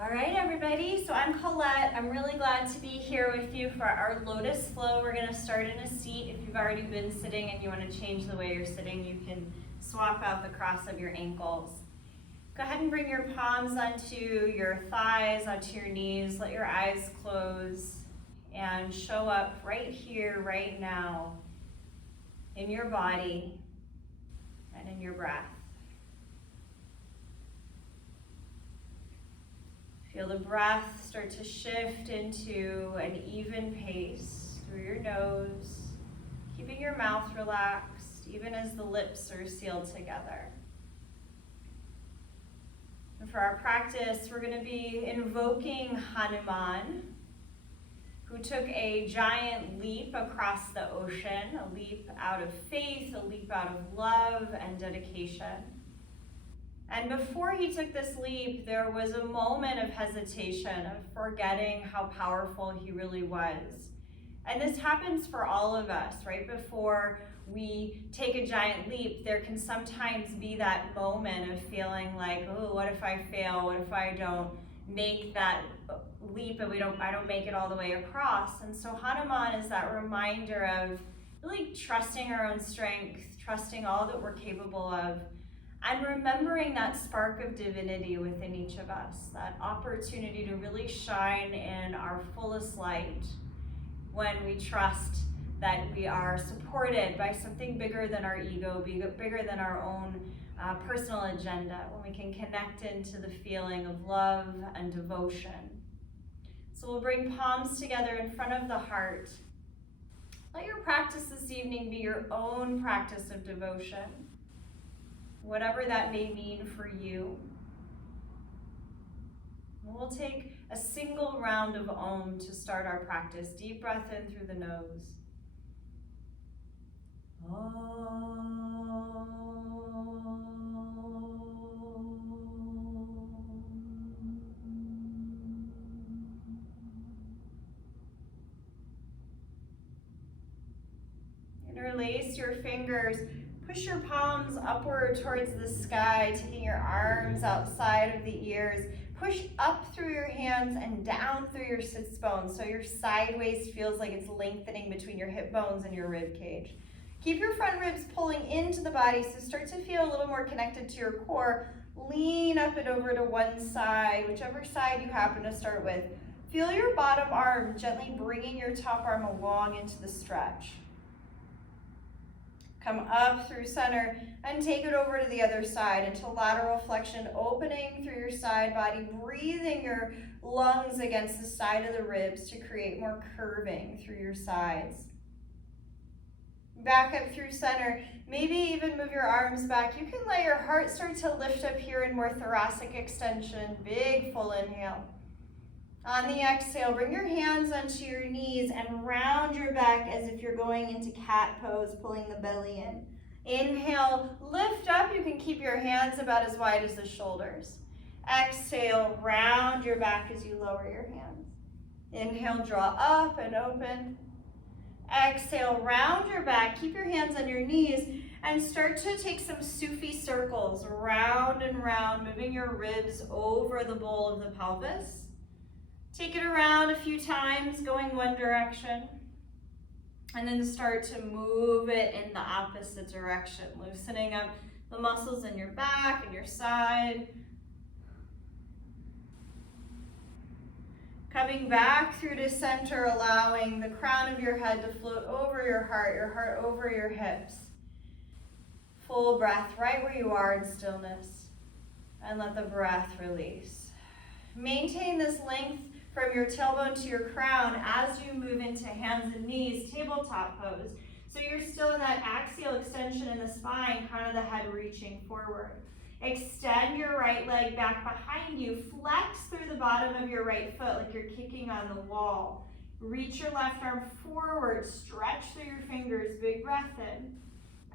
All right, everybody, so I'm Colette. I'm really glad to be here with you for our Lotus Flow. We're gonna start in a seat. If you've already been sitting and you wanna change the way you're sitting, you can swap out the cross of your ankles. Go ahead and bring your palms onto your thighs, onto your knees. Let your eyes close and show up right here, right now, in your body and in your breath. Feel the breath start to shift into an even pace through your nose, keeping your mouth relaxed, even as the lips are sealed together. And for our practice, we're going to be invoking Hanuman, who took a giant leap across the ocean, a leap out of faith, a leap out of love and dedication. And before he took this leap, there was a moment of hesitation, of forgetting how powerful he really was. And this happens for all of us, right? Before we take a giant leap, there can sometimes be that moment of feeling like, oh, what if I fail? What if I don't make that leap and I don't make it all the way across? And so Hanuman is that reminder of really trusting our own strength, trusting all that we're capable of, and remembering that spark of divinity within each of us, that opportunity to really shine in our fullest light when we trust that we are supported by something bigger than our ego, bigger than our own personal agenda, when we can connect into the feeling of love and devotion. So we'll bring palms together in front of the heart. Let your practice this evening be your own practice of devotion, whatever that may mean for you. We'll take a single round of Om to start our practice. Deep breath in through the nose. Om. Interlace your fingers. Push your palms upward towards the sky, taking your arms outside of the ears. Push up through your hands and down through your sits bones, so your side waist feels like it's lengthening between your hip bones and your rib cage. Keep your front ribs pulling into the body, so start to feel a little more connected to your core. Lean up and over to one side, whichever side you happen to start with. Feel your bottom arm gently bringing your top arm along into the stretch. Come up through center and take it over to the other side into lateral flexion, opening through your side body, breathing your lungs against the side of the ribs to create more curving through your sides. Back up through center, maybe even move your arms back. You can let your heart start to lift up here in more thoracic extension. Big full inhale. On the exhale, bring your hands onto your knees and round your back as if you're going into cat pose, pulling the belly in. Inhale, lift up. You can keep your hands about as wide as the shoulders. Exhale, round your back as you lower your hands. Inhale, draw up and open. Exhale, round your back. Keep your hands on your knees and start to take some Sufi circles round and round, moving your ribs over the bowl of the pelvis. Take it around a few times, going one direction, and then start to move it in the opposite direction, loosening up the muscles in your back and your side. Coming back through to center, allowing the crown of your head to float over your heart over your hips. Full breath right where you are in stillness, and let the breath release. Maintain this length from your tailbone to your crown as you move into hands and knees, tabletop pose. So you're still in that axial extension in the spine, crown of the head reaching forward. Extend your right leg back behind you. Flex through the bottom of your right foot like you're kicking on the wall. Reach your left arm forward. Stretch through your fingers. Big breath in.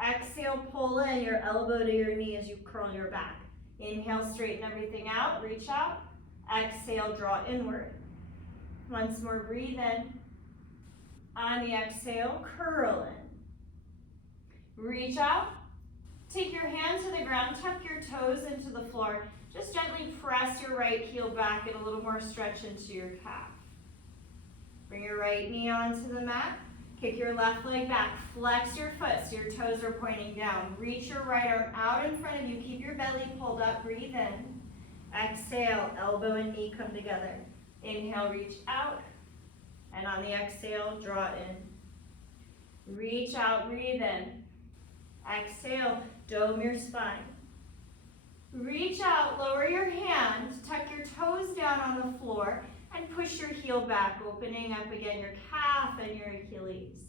Exhale, pull in your elbow to your knee as you curl your back. Inhale, straighten everything out. Reach out. Exhale, draw inward. Once more, breathe in. On the exhale, curl in. Reach out. Take your hands to the ground, tuck your toes into the floor. Just gently press your right heel back, get a little more stretch into your calf. Bring your right knee onto the mat. Kick your left leg back. Flex your foot so your toes are pointing down. Reach your right arm out in front of you. Keep your belly pulled up. Breathe in. Exhale, elbow and knee come together. Inhale, reach out. And on the exhale, draw it in. Reach out, breathe in. Exhale, dome your spine. Reach out, lower your hands, tuck your toes down on the floor, and push your heel back, opening up again your calf and your Achilles.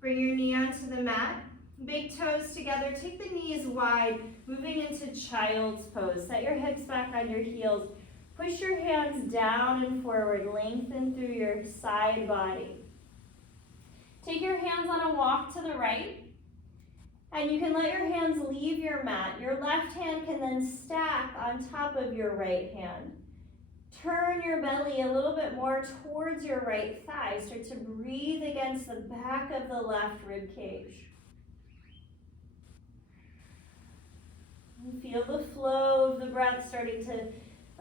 Bring your knee onto the mat. Big toes together. Take the knees wide, moving into child's pose. Set your hips back on your heels. Push your hands down and forward. Lengthen through your side body. Take your hands on a walk to the right. And you can let your hands leave your mat. Your left hand can then stack on top of your right hand. Turn your belly a little bit more towards your right thigh. Start to breathe against the back of the left rib cage. And feel the flow of the breath starting to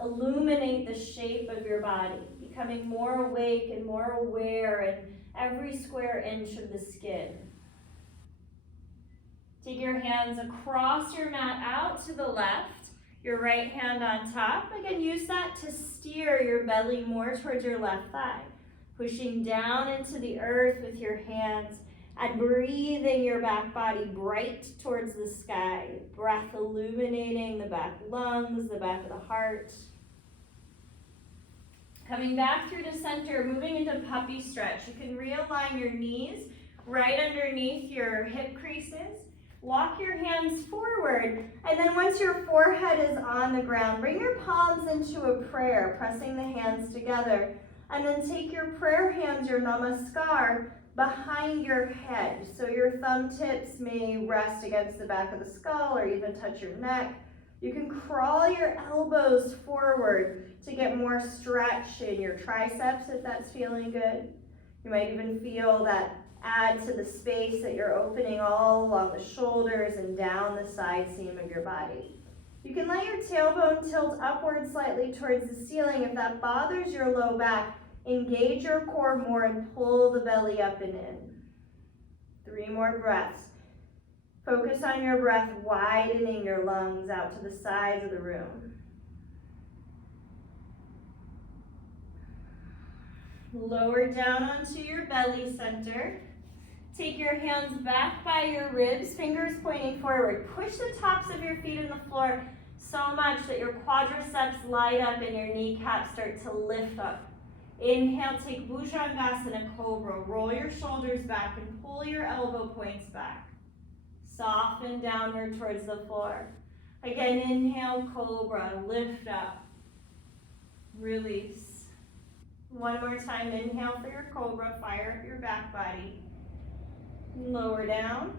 illuminate the shape of your body, becoming more awake and more aware in every square inch of the skin. Take your hands across your mat out to the left. Your right hand on top. Again, use that to steer your belly more towards your left thigh. Pushing down into the earth with your hands and breathing your back body bright towards the sky. Breath illuminating the back lungs, the back of the heart. Coming back through to center, moving into puppy stretch. You can realign your knees right underneath your hip creases. Walk your hands forward, and then once your forehead is on the ground, bring your palms into a prayer, pressing the hands together. And then take your prayer hands, your namaskar, behind your head. So your thumb tips may rest against the back of the skull or even touch your neck. You can crawl your elbows forward to get more stretch in your triceps if that's feeling good. You might even feel that add to the space that you're opening all along the shoulders and down the side seam of your body. You can let your tailbone tilt upward slightly towards the ceiling. If that bothers your low back, engage your core more and pull the belly up and in. 3 more breaths. Focus on your breath, widening your lungs out to the sides of the room. Lower down onto your belly center. Take your hands back by your ribs, fingers pointing forward. Push the tops of your feet in the floor so much that your quadriceps light up and your kneecaps start to lift up. Inhale, take Bhujangasana Cobra. Roll your shoulders back and pull your elbow points back. Soften downward towards the floor. Again, inhale, Cobra. Lift up. Release. One more time, inhale for your Cobra. Fire up your back body. Lower down.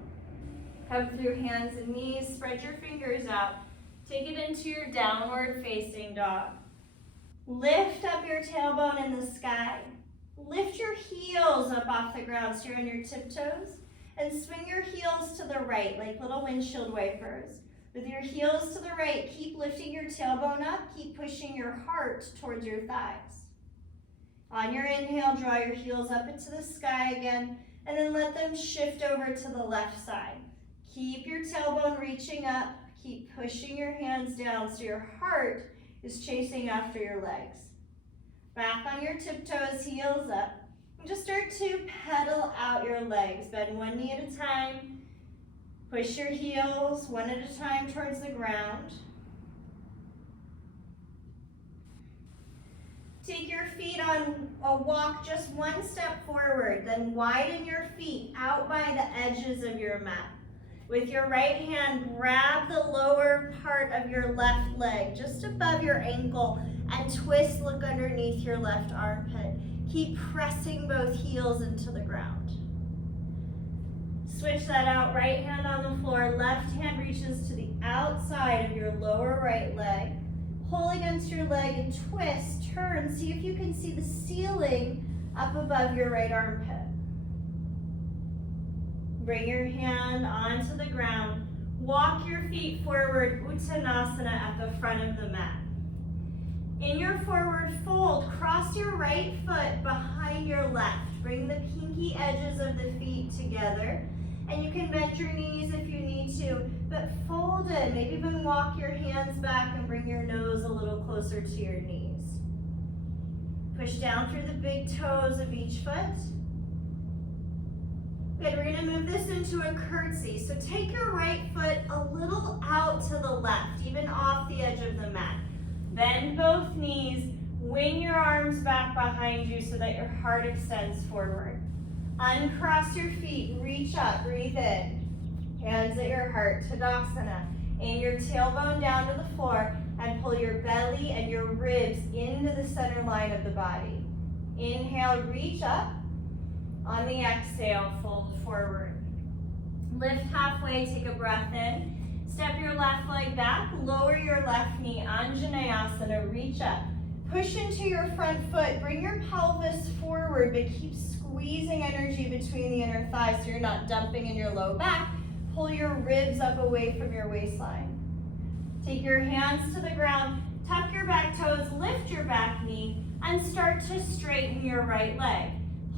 Come through hands and knees. Spread your fingers out. Take it into your downward facing dog. Lift up your tailbone in the sky. Lift your heels up off the ground so you're on your tiptoes. And swing your heels to the right like little windshield wipers. With your heels to the right, keep lifting your tailbone up. Keep pushing your heart towards your thighs. On your inhale, draw your heels up into the sky again. And then let them shift over to the left side. Keep your tailbone reaching up. Keep pushing your hands down so your heart is chasing after your legs. Back on your tiptoes, heels up. And just start to pedal out your legs. Bend one knee at a time. Push your heels one at a time towards the ground. Take your feet on a walk just one step forward, then widen your feet out by the edges of your mat. With your right hand, grab the lower part of your left leg, just above your ankle, and twist, look underneath your left armpit. Keep pressing both heels into the ground. Switch that out, right hand on the floor, left hand reaches to the outside of your lower right leg. Pull against your leg and twist, turn, see if you can see the ceiling up above your right armpit. Bring your hand onto the ground. Walk your feet feet forward, Uttanasana at the front of the mat. In your forward fold, cross your right foot behind your left. Bring the pinky edges of the feet together. And you can bend your knees if you need to, but fold it. Maybe even walk your hands back and bring your nose a little closer to your knees. Push down through the big toes of each foot. Good, we're gonna move this into a curtsy. So take your right foot a little out to the left, even off the edge of the mat. Bend both knees, wing your arms back behind you so that your heart extends forward. Uncross your feet, reach up, breathe in. Hands at your heart, Tadasana. Aim your tailbone down to the floor and pull your belly and your ribs into the center line of the body. Inhale, reach up. On the exhale, fold forward. Lift halfway, take a breath in. Step your left leg back, lower your left knee, Anjaneyasana, reach up. Push into your front foot, bring your pelvis forward, but keep squeezing energy between the inner thighs so you're not dumping in your low back. Pull your ribs up away from your waistline. Take your hands to the ground, tuck your back toes, lift your back knee, and start to straighten your right leg.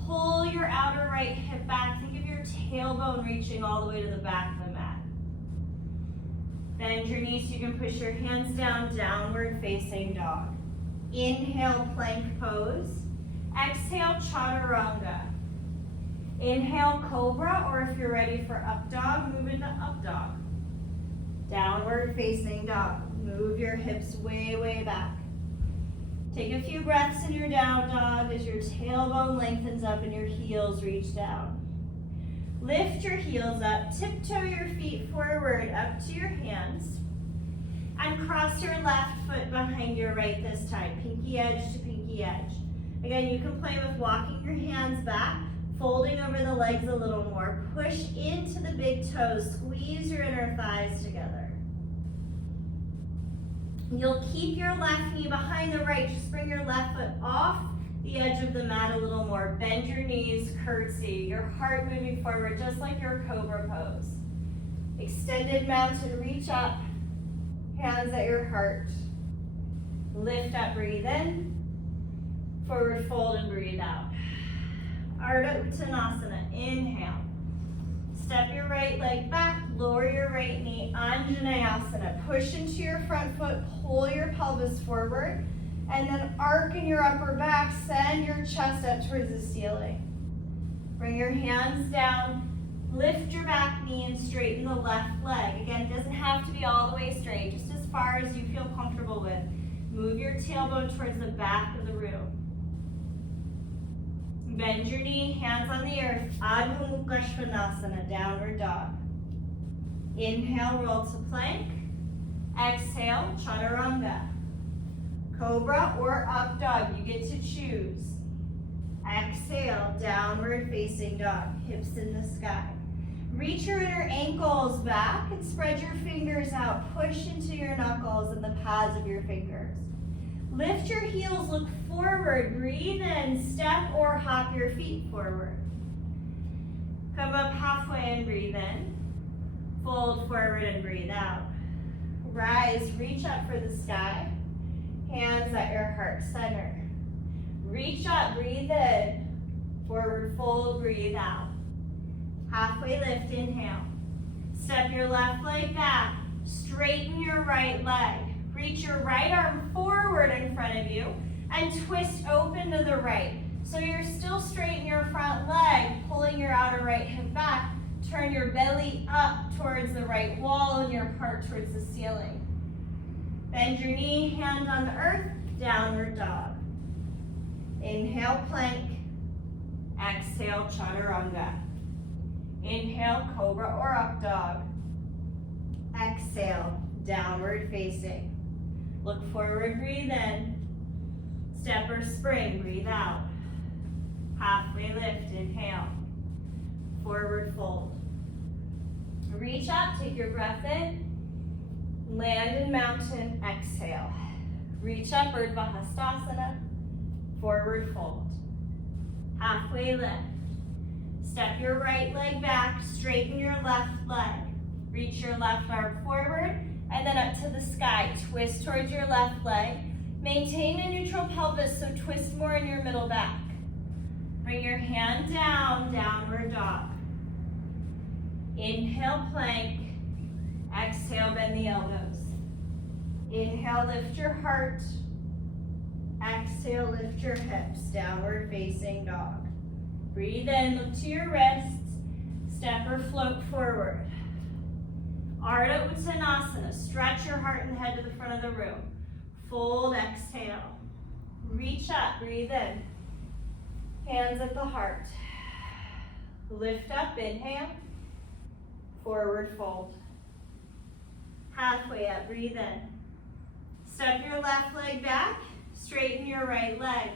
Pull your outer right hip back. Think of your tailbone reaching all the way to the back of the mat. Bend your knees so you can push your hands down, downward facing dog. Inhale, plank pose. Exhale, chaturanga. Inhale, cobra, or if you're ready for up dog, move into up dog. Downward facing dog. Move your hips way, way back. Take a few breaths in your down dog as your tailbone lengthens up and your heels reach down. Lift your heels up, tiptoe your feet forward up to your hands, and cross your left foot behind your right this time, pinky edge to pinky edge. Again, you can play with walking your hands back, folding over the legs a little more, push into the big toes, squeeze your inner thighs together. You'll keep your left knee behind the right. Just bring your left foot off the edge of the mat a little more. Bend your knees, curtsy. Your heart moving forward, just like your cobra pose. Extended mountain, reach up. Hands at your heart. Lift up, breathe in. Forward fold and breathe out. Ardha Uttanasana, inhale. Step your right leg back, lower your right knee, Anjaneyasana. Push into your front foot, pull your pelvis forward, and then arc in your upper back, send your chest up towards the ceiling. Bring your hands down, lift your back knee and straighten the left leg. Again, it doesn't have to be all the way straight, just as far as you feel comfortable with. Move your tailbone towards the back of the room. Bend your knee, hands on the earth, Adho Mukha Svanasana, downward dog. Inhale, roll to plank. Exhale, chaturanga. Cobra or up dog, you get to choose. Exhale, downward facing dog, hips in the sky. Reach your inner ankles back and spread your fingers out. Push into your knuckles and the pads of your fingers. Lift your heels, look forward, breathe in, step or hop your feet forward. Come up halfway and breathe in. Fold forward and breathe out. Rise, reach up for the sky. Hands at your heart center. Reach up, breathe in. Forward fold, breathe out. Halfway lift, inhale. Step your left leg back. Straighten your right leg. Reach your right arm forward in front of you and twist open to the right. So you're still straight in your front leg, pulling your outer right hip back. Turn your belly up towards the right wall and your heart towards the ceiling. Bend your knee, hand on the earth, downward dog. Inhale, plank. Exhale, chaturanga. Inhale, cobra or up dog. Exhale, downward facing. Look forward, breathe in. Step or spring, breathe out. Halfway lift, inhale. Forward fold. Reach up, take your breath in. Land in mountain, exhale. Reach up, Urdhva Hastasana. Forward fold. Halfway lift. Step your right leg back, straighten your left leg. Reach your left arm forward and then up to the sky. Twist towards your left leg. Maintain a neutral pelvis, so twist more in your middle back. Bring your hand down, downward dog. Inhale, plank. Exhale, bend the elbows. Inhale, lift your heart. Exhale, lift your hips. Downward facing dog. Breathe in, look to your wrists. Step or float forward. Ardha Uttanasana. Stretch your heart and head to the front of the room. Fold, exhale. Reach up, breathe in. Hands at the heart. Lift up, inhale. Forward fold. Halfway up, breathe in. Step your left leg back, straighten your right leg.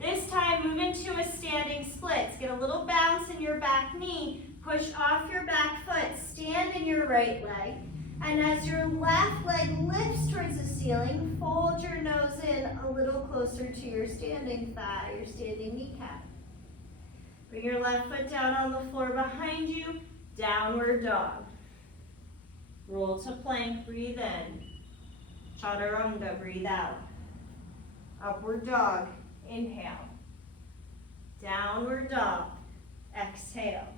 This time, move into a standing splits. Get a little bounce in your back knee. Push off your back foot. Stand in your right leg. And as your left leg lifts towards the ceiling, fold your nose in a little closer to your standing thigh, your standing kneecap. Bring your left foot down on the floor behind you. Downward dog. Roll to plank, breathe in. Chaturanga, breathe out. Upward dog, inhale. Downward dog, exhale.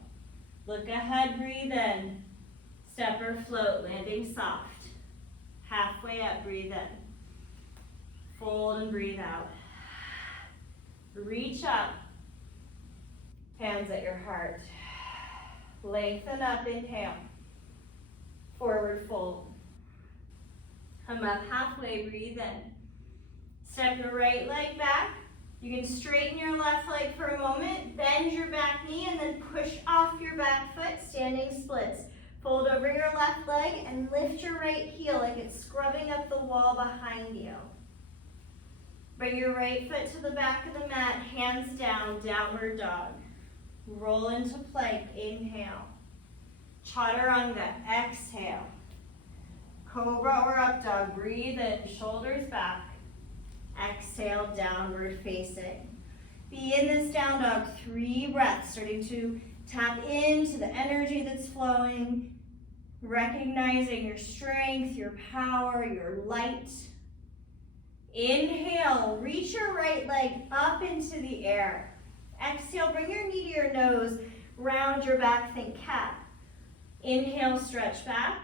Look ahead, breathe in. Step or float, landing soft. Halfway up, breathe in. Fold and breathe out. Reach up. Hands at your heart. Lengthen up, inhale. Forward fold. Come up halfway, breathe in. Step your right leg back. You can straighten your left leg for a moment, bend your back knee, and then push off your back foot, standing splits. Fold over your left leg and lift your right heel like it's scrubbing up the wall behind you. Bring your right foot to the back of the mat, hands down, downward dog. Roll into plank, inhale. Chaturanga, exhale. Cobra or up dog, breathe in, shoulders back. Exhale, downward facing. Be in this down dog, 3 breaths, starting to tap into the energy that's flowing, recognizing your strength, your power, your light. Inhale, reach your right leg up into the air. Exhale, bring your knee to your nose, round your back, think cat. Inhale, stretch back.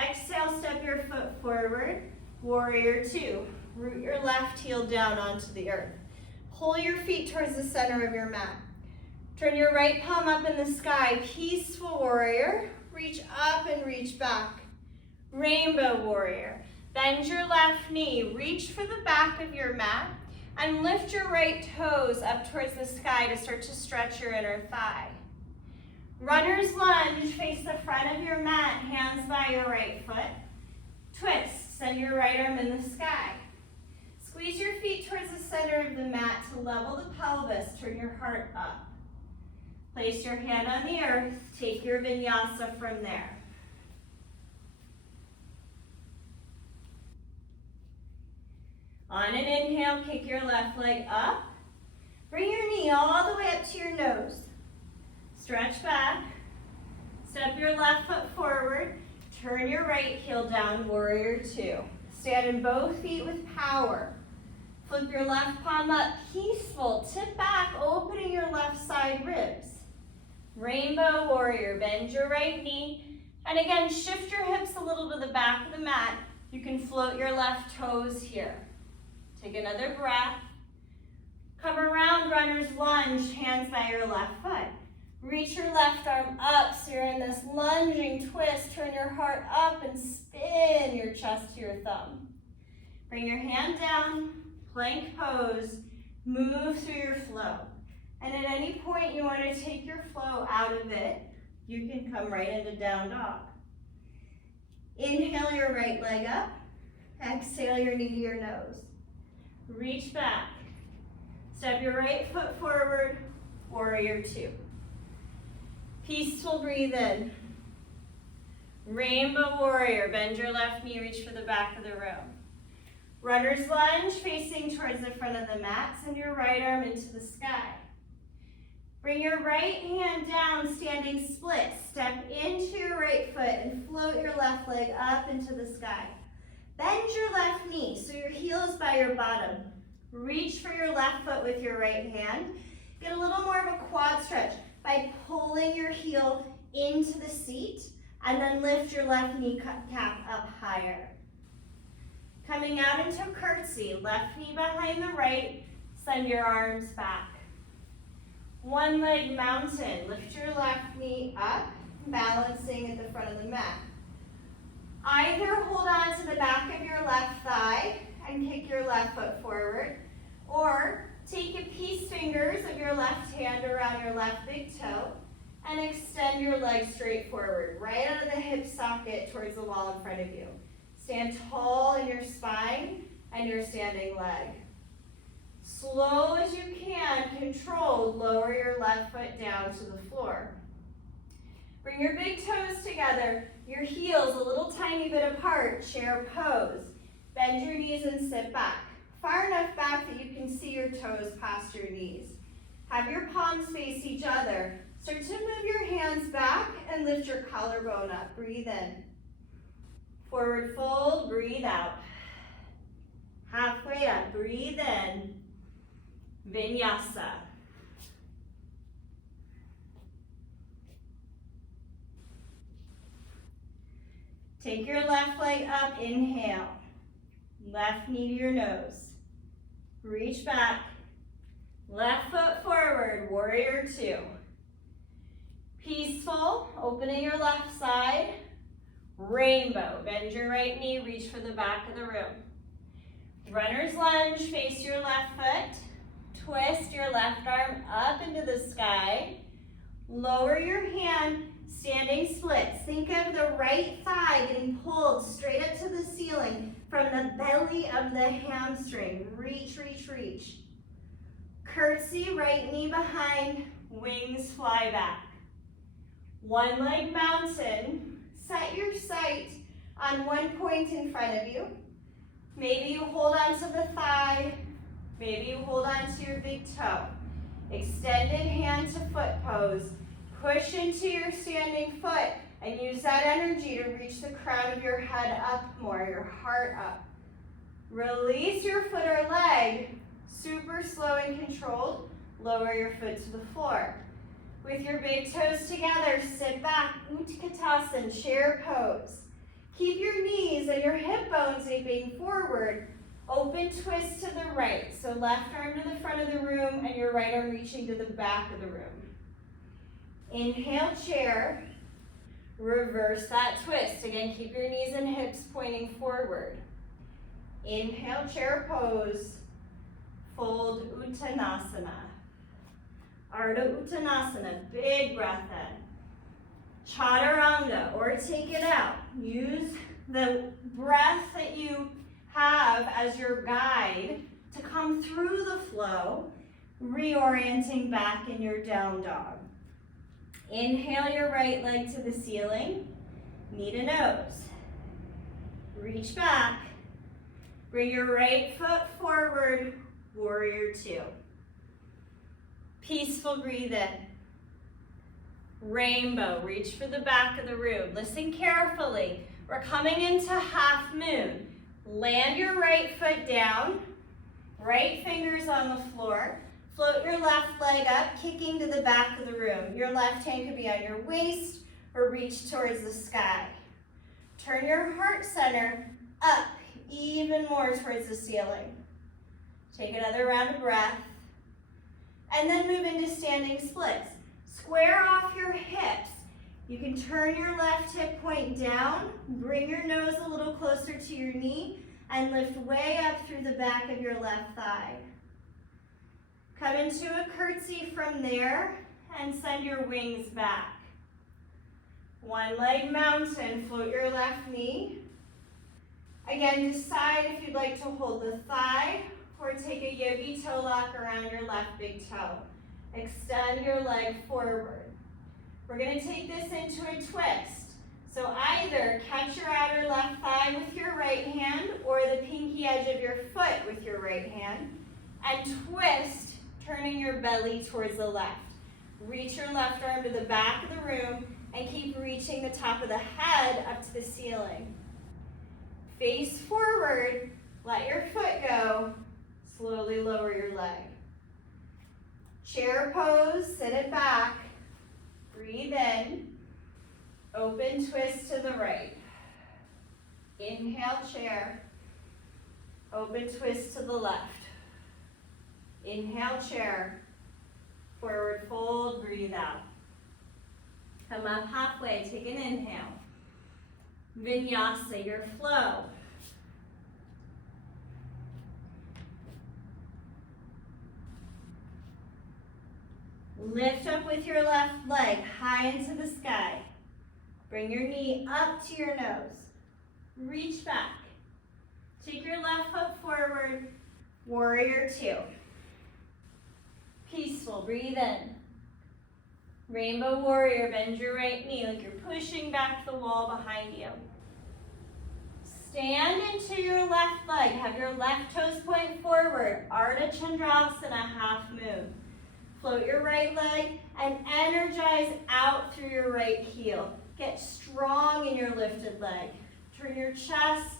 Exhale, step your foot forward, warrior 2. Root your left heel down onto the earth. Pull your feet towards the center of your mat. Turn your right palm up in the sky, peaceful warrior. Reach up and reach back. Rainbow warrior. Bend your left knee, reach for the back of your mat, and lift your right toes up towards the sky to start to stretch your inner thigh. Runner's lunge, face the front of your mat, hands by your right foot. Twist, send your right arm in the sky. Squeeze your feet towards the center of the mat to level the pelvis, turn your heart up. Place your hand on the earth, take your vinyasa from there. On an inhale, kick your left leg up. Bring your knee all the way up to your nose. Stretch back. Step your left foot forward. Turn your right heel down, warrior 2. Stand in both feet with power. Flip your left palm up, peaceful. Tip back, opening your left side ribs. Rainbow warrior, bend your right knee. And again, shift your hips a little to the back of the mat. You can float your left toes here. Take another breath. Come around, runner's lunge, hands by your left foot. Reach your left arm up so you're in this lunging twist. Turn your heart up and spin your chest to your thumb. Bring your hand down, plank pose, move through your flow. And at any point you want to take your flow out of it, you can come right into down dog. Inhale your right leg up. Exhale your knee to your nose. Reach back. Step your right foot forward, warrior 2. Peaceful, breathe in. Rainbow warrior, bend your left knee, reach for the back of the room. Runner's lunge, facing towards the front of the mat, send your right arm into the sky. Bring your right hand down, standing split. Step into your right foot. foot and float your left leg up into the sky. Bend your left knee so your heel is by your bottom. Reach for your left foot with your right hand. Get a little more of a quad stretch by pulling your heel into the seat, and then lift your left kneecap up higher. Coming out into curtsy, left knee behind the right, send your arms back. One leg mountain, lift your left knee up, balancing at the front of the mat. Either hold on to the back of your left thigh and kick your left foot forward, or take your peace fingers of your left hand around your left big toe and extend your leg straight forward, right out of the hip socket towards the wall in front of you. Stand tall in your spine and your standing leg. Slow as you can, controlled, lower your left foot down to the floor. Bring your big toes together, your heels a little tiny bit apart, chair pose. Bend your knees and sit back. Far enough back that you can see your toes past your knees. Have your palms face each other. Start to move your hands back and lift your collarbone up. Breathe in. Forward fold, breathe out. Halfway up, breathe in. Vinyasa. Take your left leg up, inhale. Left knee to your nose. Reach back. Left foot forward, warrior two. Peaceful, opening your left side. Rainbow, bend your right knee, reach for the back of the room. Runner's lunge, face your left foot. Twist your left arm up into the sky. Lower your hand, standing splits. Think of the right thigh getting pulled straight up to the ceiling from the belly of the hamstring. Reach, reach, reach. Curtsy, right knee behind, wings fly back. One leg mountain. Set your sight on one point in front of you. Maybe you hold on to the thigh. Maybe you hold on to your big toe. Extended hand to foot pose. Push into your standing foot and use that energy to reach the crown of your head up more, your heart up. Release your foot or leg. Super slow and controlled. Lower your foot to the floor. With your big toes together, sit back, Utkatasana, chair pose. Keep your knees and your hip bones aping forward. Open twist to the right. So left arm to the front of the room and your right arm reaching to the back of the room. Inhale, chair. Reverse that twist. Again, keep your knees and hips pointing forward. Inhale, chair pose. Fold Uttanasana. Ardha Uttanasana, big breath in. Chaturanga, or take it out. Use the breath that you have as your guide to come through the flow, reorienting back in your down dog. Inhale your right leg to the ceiling, knee to nose. Reach back. Bring your right foot forward, warrior two. Peaceful, breathe in. Rainbow, reach for the back of the room. Listen carefully. We're coming into half moon. Land your right foot down, right fingers on the floor. Float your left leg up, kicking to the back of the room. Your left hand could be on your waist or reach towards the sky. Turn your heart center up even more towards the ceiling. Take another round of breath. And then move into standing splits. Square off your hips. You can turn your left hip point down, bring your nose a little closer to your knee, and lift way up through the back of your left thigh. Come into a curtsy from there and send your wings back. One leg mountain, float your left knee. Again, decide if you'd like to hold the thigh or take a yogi toe lock around your left big toe. Extend your leg forward. We're going to take this into a twist. So either catch your outer left thigh with your right hand or the pinky edge of your foot with your right hand and twist, turning your belly towards the left. Reach your left arm to the back of the room and keep reaching the top of the head up to the ceiling. Face forward, let your foot go, slowly lower your leg. Chair pose, sit it back, breathe in, open twist to the right. Inhale, chair, open twist to the left. Inhale, chair, forward fold, breathe out. Come up halfway, take an inhale. Vinyasa, your flow. Lift up with your left leg high into the sky. Bring your knee up to your nose. Reach back. Take your left foot forward, warrior two. Peaceful, breathe in. Rainbow warrior, bend your right knee like you're pushing back the wall behind you. Stand into your left leg, have your left toes point forward, Ardha Chandrasana, half moon. Float your right leg and energize out through your right heel. Get strong in your lifted leg. Turn your chest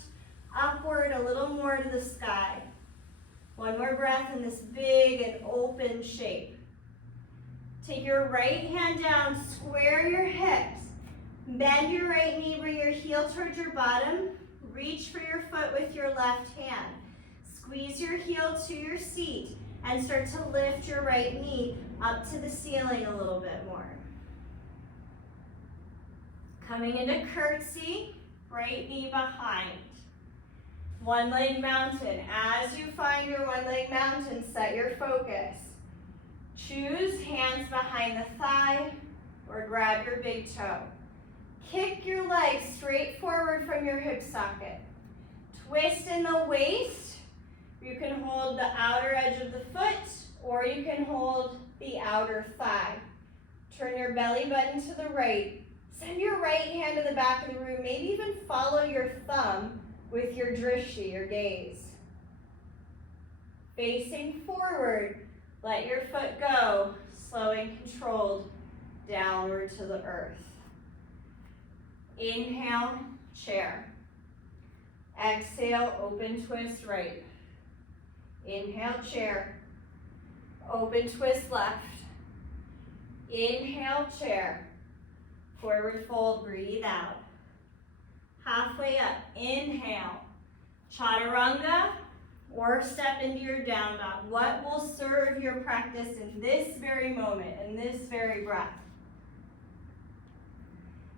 upward a little more to the sky. One more breath in this big and open shape. Take your right hand down, square your hips. Bend your right knee, bring your heel towards your bottom. Reach for your foot with your left hand. Squeeze your heel to your seat and start to lift your right knee up to the ceiling a little bit more. Coming into curtsy, right knee behind. One leg mountain. As you find your one leg mountain, set your focus. Choose hands behind the thigh or grab your big toe. Kick your legs straight forward from your hip socket. Twist in the waist. You can hold the outer edge of the foot or you can hold the outer thigh. Turn your belly button to the right. Send your right hand to the back of the room. Maybe even follow your thumb with your drishti, your gaze. Facing forward, let your foot go, slow and controlled, downward to the earth. Inhale, chair. Exhale, open twist right. Inhale, chair. Open twist left. Inhale, chair. Forward fold, breathe out. Halfway up, inhale. Chaturanga or step into your down dog. What will serve your practice in this very moment, in this very breath?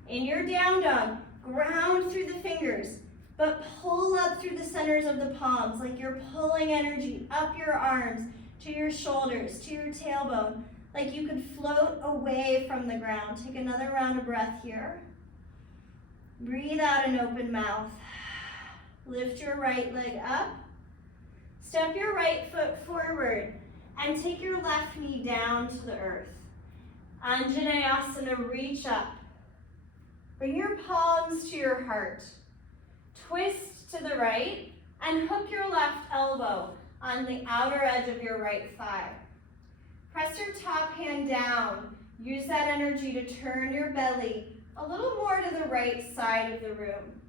In your down dog, ground through the fingers, but pull up through the centers of the palms like you're pulling energy up your arms to your shoulders, to your tailbone, like you could float away from the ground. Take another round of breath here. Breathe out an open mouth. Lift your right leg up. Step your right foot forward and take your left knee down to the earth. Anjaneyasana, reach up. Bring your palms to your heart. Twist to the right and hook your left elbow on the outer edge of your right thigh. Press your top hand down. Use that energy to turn your belly a little more to the right side of the room.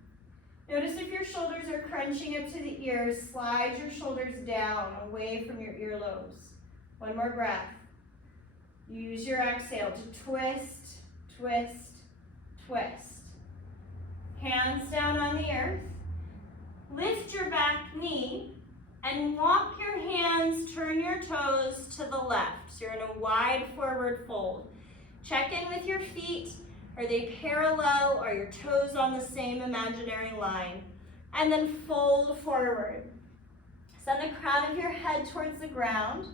Notice if your shoulders are crunching up to the ears, slide your shoulders down away from your earlobes. One more breath. Use your exhale to twist, twist, twist. Hands down on the earth. Lift your back knee and walk your hands, turn your toes to the left. So you're in a wide forward fold. Check in with your feet. Are they parallel? Are your toes on the same imaginary line? And then fold forward. Send the crown of your head towards the ground.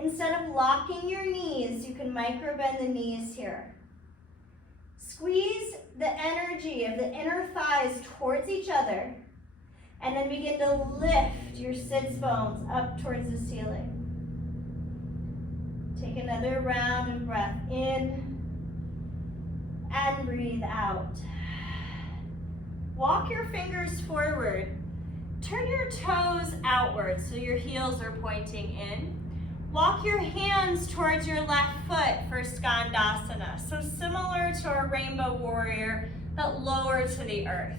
Instead of locking your knees, you can micro bend the knees here. Squeeze the energy of the inner thighs towards each other, and then begin to lift your sits bones up towards the ceiling. Take another round of breath in and breathe out. Walk your fingers forward. Turn your toes outward so your heels are pointing in. Walk your hands towards your left foot for Skandasana. So similar to our rainbow warrior, but lower to the earth.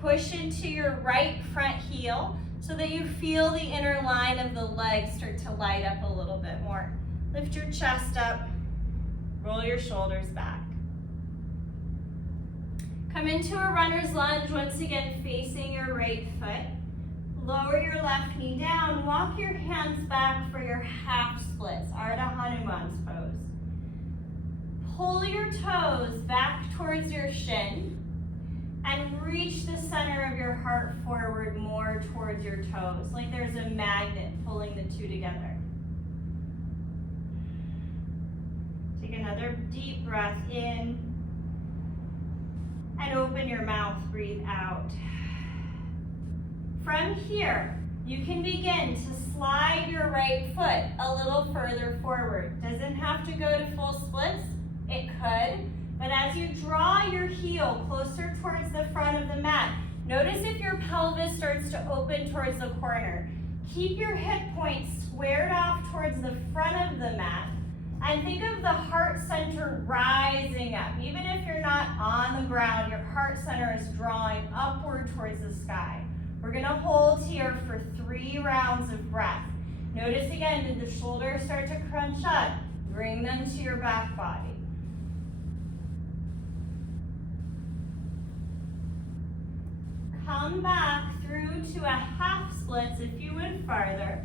Push into your right front heel so that you feel the inner line of the legs start to light up a little bit more. Lift your chest up, roll your shoulders back. Come into a runner's lunge, once again facing your right foot. Lower your left knee down, walk your hands back for your half splits, Ardha Hanuman's pose. Pull your toes back towards your shin and reach the center of your heart forward more towards your toes, like there's a magnet pulling the two together. Take another deep breath in and open your mouth, breathe out. From here, you can begin to slide your right foot a little further forward. Doesn't have to go to full splits, it could, but as you draw your heel closer towards the front of the mat, notice if your pelvis starts to open towards the corner. Keep your hip points squared off towards the front of the mat, and think of the heart center rising up. Even if you're not on the ground, your heart center is drawing upward towards the sky. We're gonna hold here for 3 rounds of breath. Notice again, did the shoulders start to crunch up? Bring them to your back body. Come back through to a half splits if you went farther.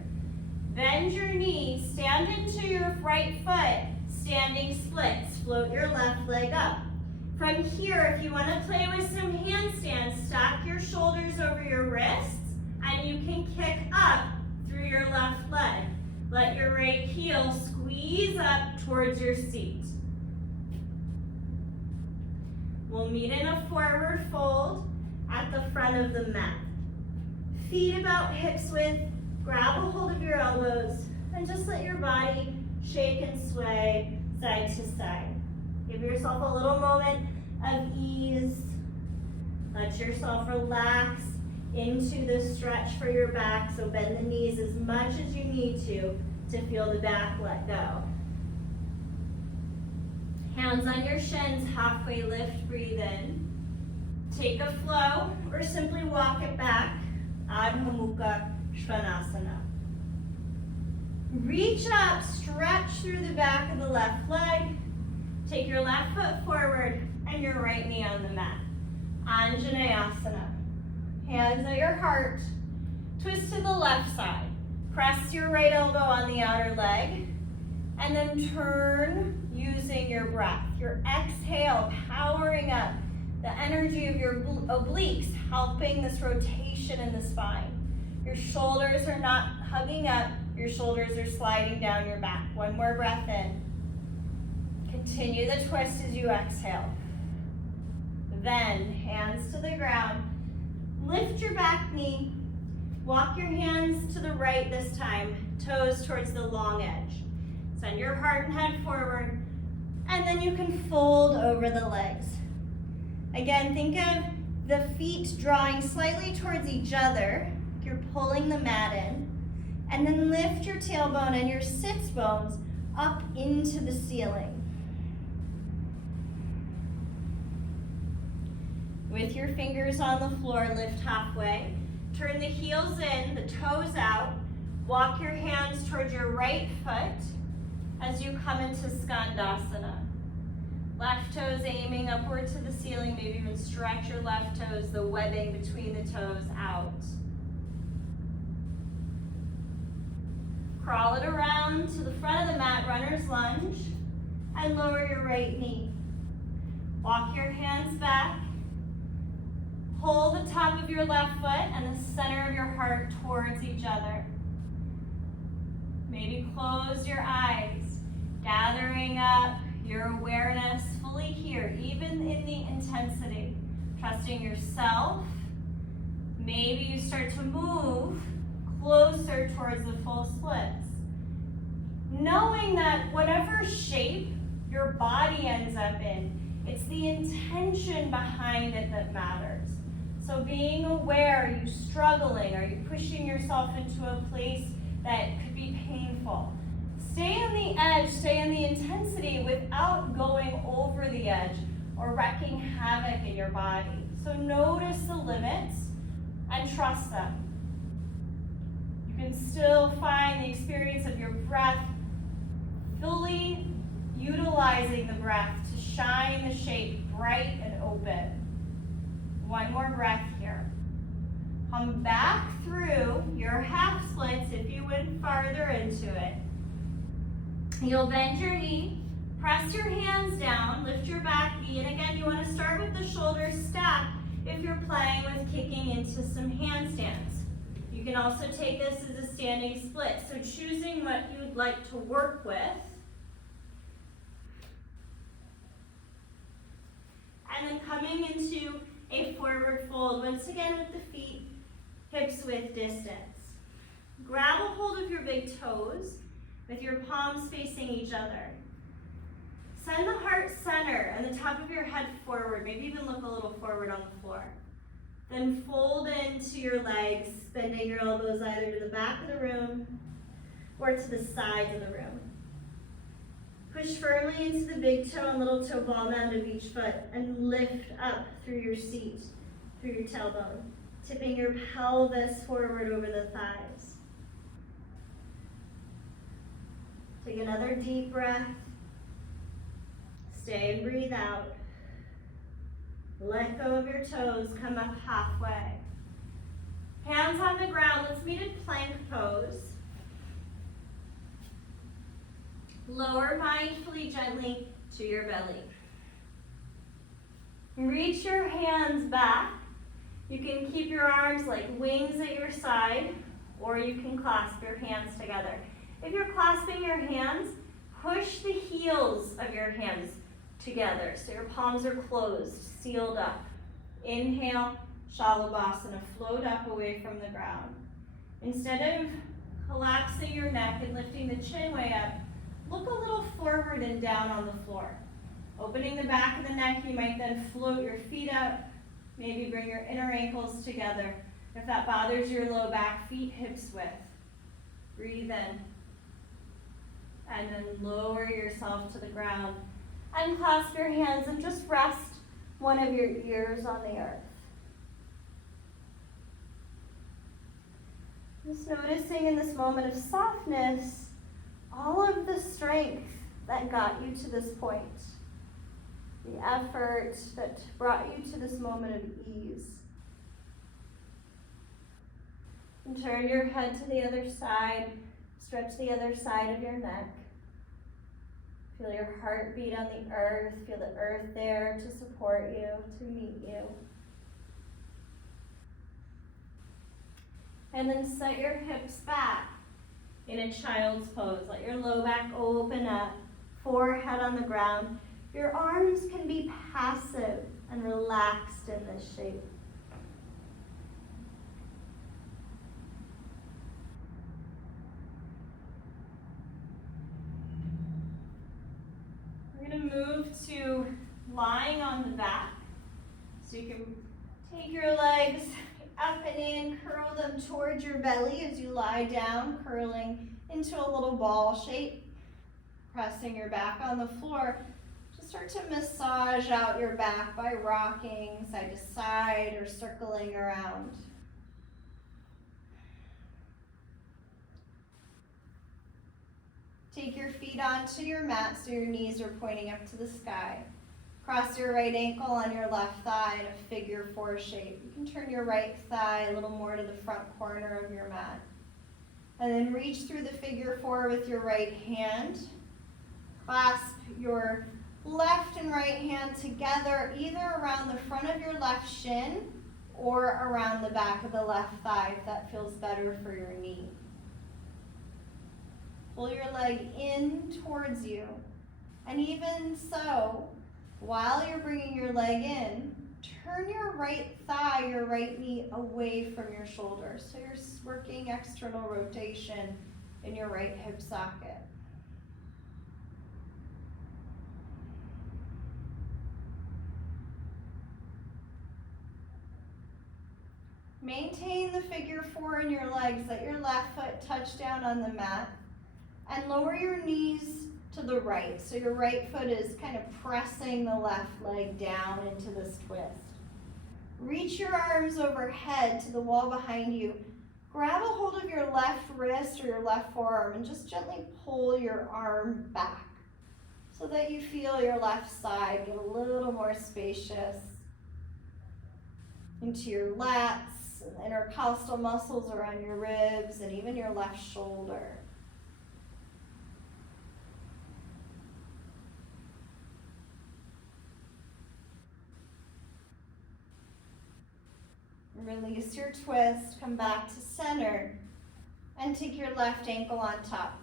Bend your knees, stand into your right foot, standing splits. Float your left leg up. From here, if you want to play with some handstands, stack your shoulders over your wrists, and you can kick up through your left leg. Let your right heel squeeze up towards your seat. We'll meet in a forward fold at the front of the mat. Feet about hips width, grab a hold of your elbows, and just let your body shake and sway side to side. Give yourself a little moment of ease. Let yourself relax into the stretch for your back, so bend the knees as much as you need to feel the back let go. Hands on your shins, halfway lift, breathe in. Take a flow, or simply walk it back, Adho Mukha Svanasana. Reach up, stretch through the back of the left leg. Take your left foot forward and your right knee on the mat. Anjaneyasana. Hands at your heart. Twist to the left side. Press your right elbow on the outer leg. And then turn using your breath. Your exhale, powering up the energy of your obliques, helping this rotation in the spine. Your shoulders are not hugging up. Your shoulders are sliding down your back. One more breath in. Continue the twist as you exhale. Then, hands to the ground. Lift your back knee. Walk your hands to the right this time, toes towards the long edge. Send your heart and head forward, and then you can fold over the legs. Again, think of the feet drawing slightly towards each other. You're pulling the mat in, and then lift your tailbone and your sits bones up into the ceiling. With your fingers on the floor, lift halfway. Turn the heels in, the toes out. Walk your hands towards your right foot as you come into Skandasana. Left toes aiming upward to the ceiling, maybe even stretch your left toes, the webbing between the toes out. Crawl it around to the front of the mat, runner's lunge, and lower your right knee. Walk your hands back. Pull the top of your left foot and the center of your heart towards each other. Maybe close your eyes, gathering up your awareness fully here, even in the intensity. Trusting yourself. Maybe you start to move closer towards the full splits. Knowing that whatever shape your body ends up in, it's the intention behind it that matters. So being aware, are you struggling? Are you pushing yourself into a place that could be painful? Stay on the edge, stay on the intensity without going over the edge or wreaking havoc in your body. So notice the limits and trust them. You can still find the experience of your breath, fully utilizing the breath to shine the shape bright and open. One more breath here. Come back through your half splits if you went farther into it. You'll bend your knee, press your hands down, lift your back knee, and again, you want to start with the shoulders stacked if you're playing with kicking into some handstands. You can also take this as a standing split, so choosing what you'd like to work with. And then coming into a forward fold, once again with the feet hips width distance. Grab a hold of your big toes with your palms facing each other. Send the heart center and the top of your head forward, maybe even look a little forward on the floor. Then fold into your legs, bending your elbows either to the back of the room or to the sides of the room. Push firmly into the big toe and little toe ball mound of each foot and lift up through your seat, through your tailbone, tipping your pelvis forward over the thighs. Take another deep breath. Stay and breathe out. Let go of your toes, come up halfway. Hands on the ground, let's meet in plank pose. Lower mindfully, gently to your belly. Reach your hands back. You can keep your arms like wings at your side, or you can clasp your hands together. If you're clasping your hands, push the heels of your hands together so your palms are closed, sealed up. Inhale, Shalabhasana, float up away from the ground. Instead of collapsing your neck and lifting the chin way up, look a little forward and down on the floor. Opening the back of the neck, you might then float your feet up, maybe bring your inner ankles together. If that bothers your low back, feet hips width. Breathe in. And then lower yourself to the ground. Unclasp your hands and just rest one of your ears on the earth. Just noticing in this moment of softness, all of the strength that got you to this point. The effort that brought you to this moment of ease. And turn your head to the other side. Stretch the other side of your neck. Feel your heartbeat on the earth. Feel the earth there to support you, to meet you. And then set your hips back in a child's pose. Let your low back open up, forehead on the ground. Your arms can be passive and relaxed in this shape. We're going to move to lying on the back. So you can take your legs up and in, curl them towards your belly as you lie down, curling into a little ball shape. Pressing your back on the floor. Just start to massage out your back by rocking side to side or circling around. Take your feet onto your mat so your knees are pointing up to the sky. Cross your right ankle on your left thigh in a figure four shape. You can turn your right thigh a little more to the front corner of your mat. And then reach through the figure four with your right hand. Clasp your left and right hand together, either around the front of your left shin or around the back of the left thigh if that feels better for your knee. Pull your leg in towards you. And even so, while you're bringing your leg in, turn your right thigh, your right knee away from your shoulder. So you're working external rotation in your right hip socket. Maintain the figure four in your legs. Let your left foot touch down on the mat. And lower your knees to the right. So your right foot is kind of pressing the left leg down into this twist. Reach your arms overhead to the wall behind you. Grab a hold of your left wrist or your left forearm and just gently pull your arm back so that you feel your left side get a little more spacious into your lats, and the intercostal muscles around your ribs, and even your left shoulder. Release your twist, come back to center, and take your left ankle on top.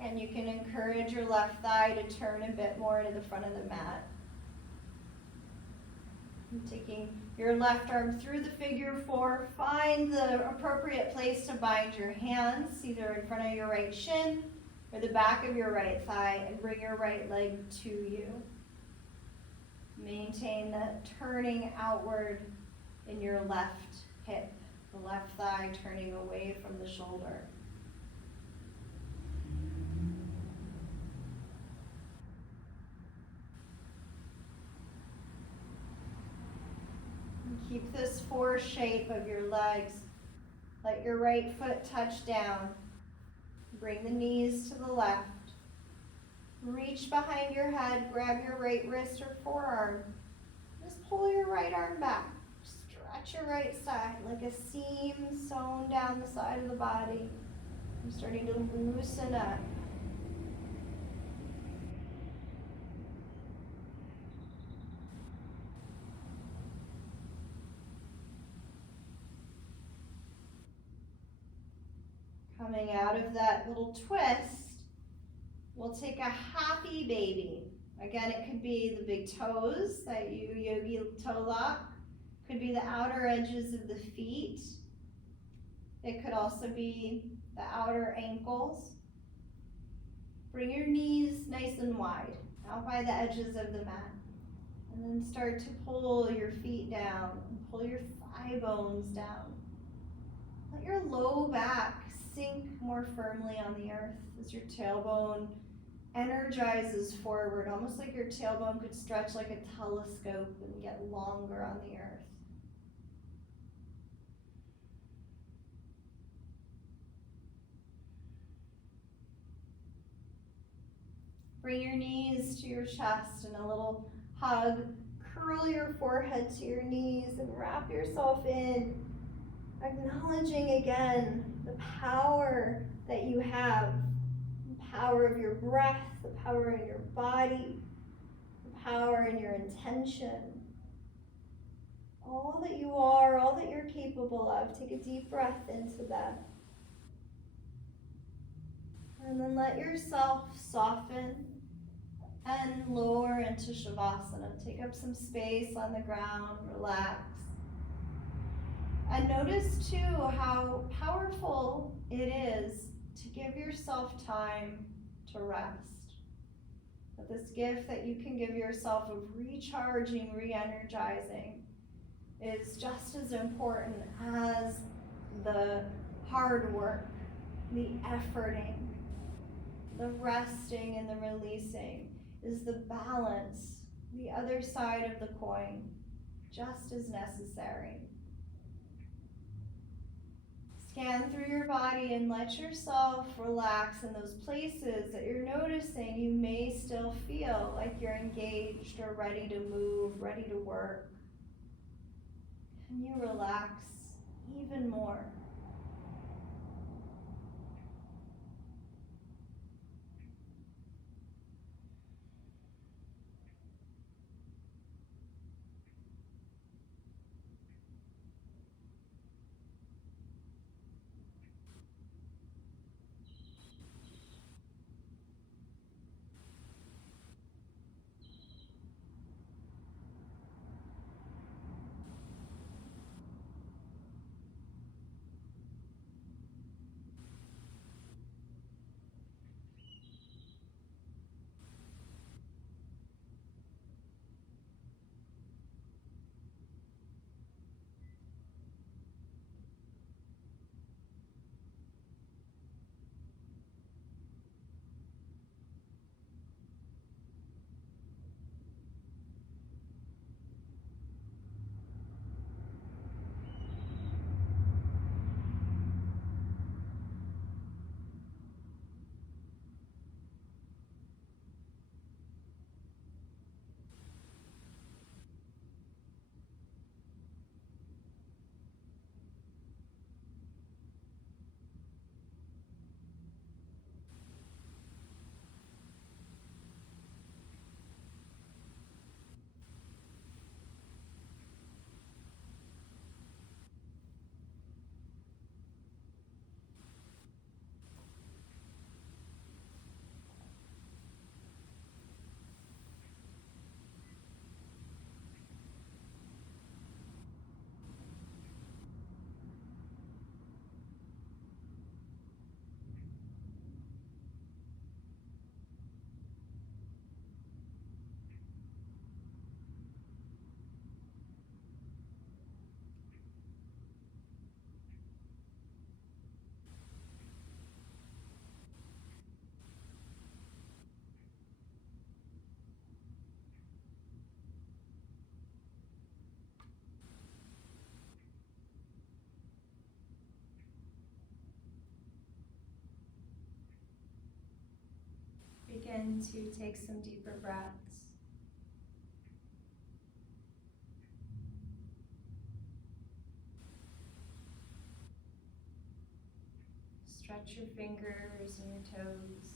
And you can encourage your left thigh to turn a bit more to the front of the mat. And taking your left arm through the figure four, find the appropriate place to bind your hands, either in front of your right shin or the back of your right thigh, and bring your right leg to you. Maintain that turning outward in your left hip, the left thigh turning away from the shoulder. And keep this four shape of your legs. Let your right foot touch down. Bring the knees to the left. Reach behind your head, grab your right wrist or forearm. Just pull your right arm back. Stretch your right side like a seam sewn down the side of the body. I'm starting to loosen up. Coming out of that little twist, we'll take a happy baby. Again, it could be the big toes that you yogi toe lock. Could be the outer edges of the feet. It could also be the outer ankles. Bring your knees nice and wide, out by the edges of the mat. And then start to pull your feet down, and pull your thigh bones down. Let your low back sink more firmly on the earth as your tailbone energizes forward, almost like your tailbone could stretch like a telescope and get longer on the earth. Bring your knees to your chest in a little hug. Curl your forehead to your knees and wrap yourself in, acknowledging again the power that you have, the power of your breath, the power in your body, the power in your intention. All that you are, all that you're capable of. Take a deep breath into that. And then let yourself soften and lower into Shavasana. Take up some space on the ground, relax. And notice too how powerful it is to give yourself time to rest. That this gift that you can give yourself of recharging, re-energizing is just as important as the hard work, the efforting, the resting and the releasing is the balance, the other side of the coin, just as necessary. Scan through your body and let yourself relax in those places that you're noticing you may still feel like you're engaged or ready to move, ready to work. Can you relax even more? begin to take some deeper breaths. Stretch your fingers and your toes.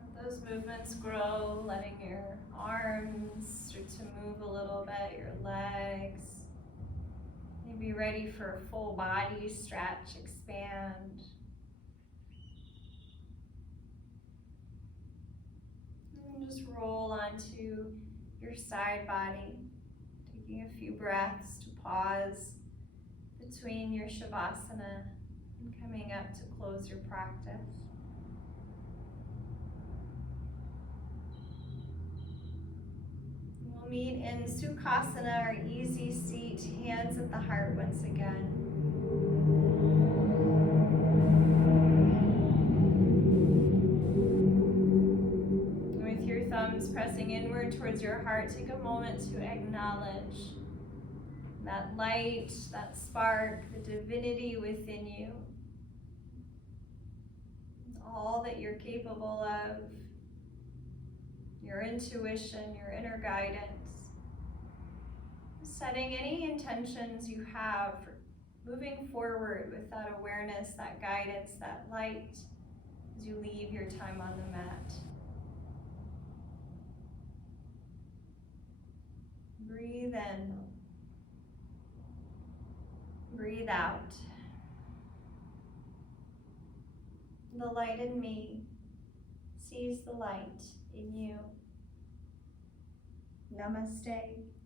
Let those movements grow, letting your arms start to move a little bit, your legs. Maybe ready for a full body stretch, expand. And just roll onto your side body, taking a few breaths to pause between your Shavasana and coming up to close your practice. We'll meet in Sukhasana, or easy seat, hands at the heart once again. With your thumbs pressing inward towards your heart, take a moment to acknowledge that light, that spark, the divinity within you, all that you're capable of, your intuition, your inner guidance. Setting any intentions you have for moving forward with that awareness, that guidance, that light as you leave your time on the mat. Breathe in. Breathe out. The light in me sees the light in you. Namaste.